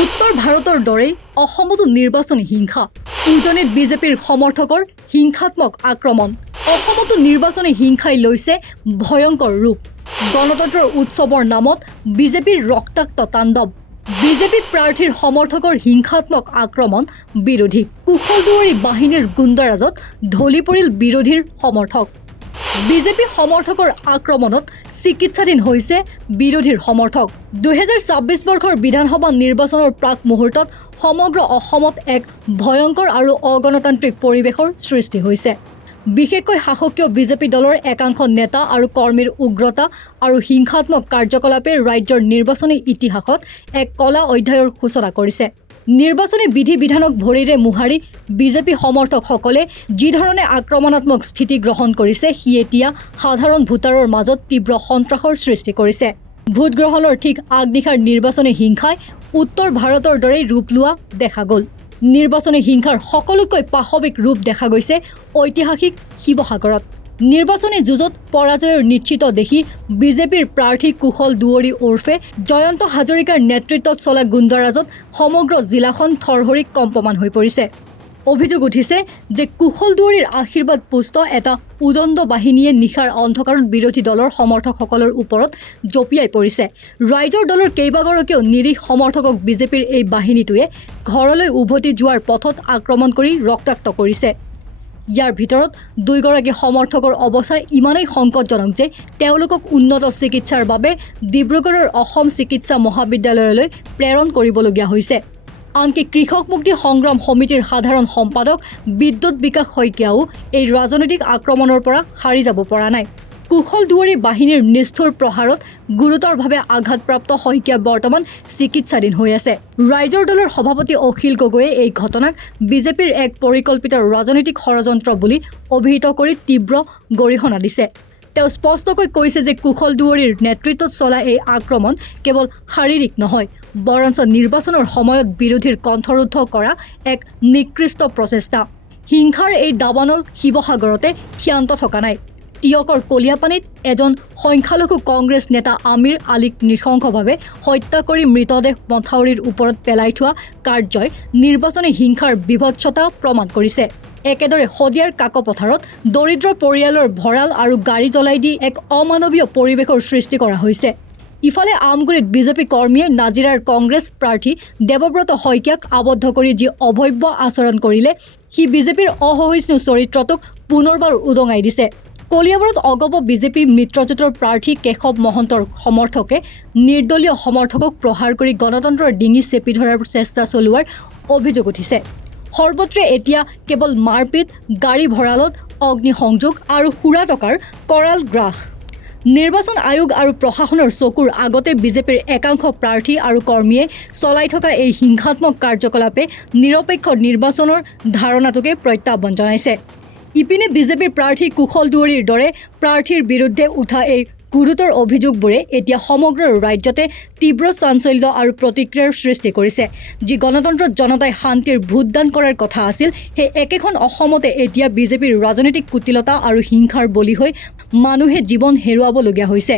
উত্তৰ ভাৰতৰ দৰেই অসমতো নিৰ্বাচনী হিংসা উজনিত বিজেপিৰ সমৰ্থকৰ হিংসাত্মক আক্ৰমণ অসমতো নিৰ্বাচনী হিংসাই লৈছে ভয়ংকৰ ৰূপ গণতন্ত্ৰৰ উৎসৱৰ নামত বিজেপিৰ ৰক্তাক্ত তাণ্ডৱ বিজেপি প্ৰাৰ্থীৰ সমৰ্থকৰ হিংসাত্মক আক্ৰমণ বিৰোধী কুশলদুৱাৰী বাহিনীৰ গুণ্ডাৰাজত ঢলি পৰিল বিৰোধীৰ সমৰ্থক বিজেপি সমৰ্থকৰ আক্ৰমণত চিকিৎসাধীন হৈছে বিৰোধীৰ সমৰ্থক 2026 বৰ্ষৰ বিধানসভা নিৰ্বাচনৰ প্ৰাক মুহূৰ্তত সমগ্ৰ অসমত এক ভয়ংকৰ আৰু অগণতান্ত্ৰিক পৰিৱেশৰ সৃষ্টি হৈছে বিশেষকৈ শাসকীয় বিজেপি দলৰ একাংশ নেতা আৰু কৰ্মীৰ উগ্ৰতা আৰু হিংসাত্মক কাৰ্যকলাপে ৰাজ্যৰ নিৰ্বাচনী ইতিহাসত এক কলা অধ্যায়ৰ সূচনা কৰিছে নিৰ্বাচনী বিধি বিধানক ভৰিৰে মুহাৰি বিজেপি সমৰ্থকসকলে যি ধৰণে আক্ৰমণাত্মক স্থিতি গ্ৰহণ কৰিছে সি এতিয়া সাধাৰণ ভোটাৰৰ মাজত তীব্ৰ সন্ত্ৰাসৰ সৃষ্টি কৰিছে ভোট গ্ৰহণৰ ঠিক আগনিশাৰ নিৰ্বাচনী হিংসাই উত্তৰ ভাৰতৰ দৰেই ৰূপ লোৱা দেখা গ'ল নিৰ্বাচনী হিংসাৰ সকলোতকৈ পাশবিক ৰূপ দেখা গৈছে ঐতিহাসিক শিৱসাগৰত নিৰ্বাচনী যুঁজত পৰাজয়ৰ নিশ্চিত দেখি বিজেপিৰ প্ৰাৰ্থী কুশল দুৱৰী ওৰফে জয়ন্ত হাজৰিকাৰ নেতৃত্বত চলা গুণ্ডাৰাজত সমগ্ৰ জিলাখন থৰহৰি কম্পমান হৈ পৰিছে অভিযোগ উঠিছে যে কুশল দুৱৰীৰ আশীৰ্বাদ পুষ্ট এটা উদণ্ড বাহিনীয়ে নিশাৰ অন্ধকাৰত বিৰোধী দলৰ সমৰ্থকসকলৰ ওপৰত জঁপিয়াই পৰিছে ৰাইজৰ দলৰ কেইবাগৰাকীও নিৰীহ সমৰ্থকক বিজেপিৰ এই বাহিনীটোৱে ঘৰলৈ উভতি যোৱাৰ পথত আক্ৰমণ কৰি ৰক্তাক্ত কৰিছে ইয়াৰ ভিতৰত দুইগৰাকী সমৰ্থকৰ অৱস্থা ইমানেই সংকটজনক যে তেওঁলোকক উন্নত চিকিৎসাৰ বাবে ডিব্ৰুগড়ৰ অসম চিকিৎসা মহাবিদ্যালয়লৈ প্ৰেৰণ কৰিবলগীয়া হৈছে আনকি কৃষক মুক্তি সংগ্ৰাম সমিতিৰ সাধাৰণ সম্পাদক বিদ্যুৎ বিকাশ শইকীয়াও এই ৰাজনৈতিক আক্ৰমণৰ পৰা সাৰি যাব পৰা নাই কুশল দুৱৰী বাহিনীৰ নিষ্ঠুৰ প্ৰহাৰত গুৰুতৰভাৱে আঘাতপ্ৰাপ্ত শইকীয়া বৰ্তমান চিকিৎসাধীন হৈ আছে ৰাইজৰ দলৰ সভাপতি অখিল গগৈয়ে এই ঘটনাক বিজেপিৰ এক পৰিকল্পিত ৰাজনৈতিক ষড়যন্ত্ৰ বুলি অভিহিত কৰি তীব্ৰ গৰিহণা দিছে তেওঁ স্পষ্টকৈ কৈছে যে কুশল দুৱৰীৰ নেতৃত্বত চলা এই আক্ৰমণ কেৱল শাৰীৰিক নহয় বৰঞ্চ নিৰ্বাচনৰ সময়ত বিৰোধীৰ কণ্ঠৰোধ কৰা এক নিকৃষ্ট প্ৰচেষ্টা হিংসাৰ এই দাবানল শিৱসাগৰতে ক্ষান্ত থকা নাই টিয়কৰ কলিয়াপানীত এজন সংখ্যালঘু কংগ্ৰেছ নেতা আমিৰ আলীক নৃশংসভাৱে হত্যা কৰি মৃতদেহ মথাউৰিৰ ওপৰত পেলাই থোৱা কাৰ্যই নিৰ্বাচনী হিংসাৰ বিভৎসতা প্ৰমাণ কৰিছে একেদৰে শদিয়াৰ কাকপথাৰত দৰিদ্ৰ পৰিয়ালৰ ভঁৰাল আৰু গাড়ী জ্বলাই দি এক অমানৱীয় পৰিৱেশৰ সৃষ্টি কৰা হৈছে ইফালে আমগুৰিত বিজেপি কৰ্মীয়ে নাজিৰাৰ কংগ্ৰেছ প্ৰাৰ্থী দেৱব্ৰত শইকীয়াক আবদ্ধ কৰি যি অভব্য আচৰণ কৰিলে সি বিজেপিৰ অসহিষ্ণু চৰিত্ৰটোক পুনৰবাৰ উদঙাই দিছে কলিয়াবৰত অগপ বিজেপি মিত্ৰজোঁটৰ প্ৰাৰ্থী কেশৱ মহন্তৰ সমৰ্থকে নিৰ্দলীয় সমৰ্থকক প্ৰহাৰ কৰি গণতন্ত্ৰৰ ডিঙি চেপি ধৰাৰ চেষ্টা চলোৱাৰ অভিযোগ উঠিছে সৰ্বত্ৰে এতিয়া কেৱল মাৰপিট গাড়ী ভঁৰালত অগ্নিসংযোগ আৰু সুৰা টকাৰ কৰাল গ্ৰাস নিৰ্বাচন আয়োগ আৰু প্ৰশাসনৰ চকুৰ আগতে বিজেপিৰ একাংশ প্ৰাৰ্থী আৰু কৰ্মীয়ে চলাই থকা এই হিংসাত্মক কাৰ্যকলাপে নিৰপেক্ষ নিৰ্বাচনৰ ধাৰণাটোকে প্ৰত্যাহ্বান জনাইছে ইপিনে বিজেপিৰ প্ৰাৰ্থী কুশল দুৱৰীৰ দৰে প্ৰাৰ্থীৰ বিৰুদ্ধে উঠা এই গুৰুতৰ অভিযোগবোৰে এতিয়া সমগ্ৰ ৰাজ্যতে তীব্ৰ চাঞ্চল্য আৰু প্ৰতিক্ৰিয়াৰ সৃষ্টি কৰিছে যি গণতন্ত্ৰত জনতাই শান্তিৰ ভোটদান কৰাৰ কথা আছিল সেই একেখন অসমতে এতিয়া বিজেপিৰ ৰাজনৈতিক কুটিলতা আৰু হিংসাৰ বলি হৈ মানুহে জীৱন হেৰুৱাবলগীয়া হৈছে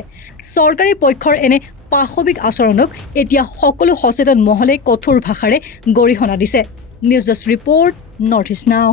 চৰকাৰী পক্ষৰ এনে পাশবিক আচৰণক এতিয়া সকলো সচেতন মহলে কঠোৰ ভাষাৰে গৰিহণা দিছে news desk report north east নাও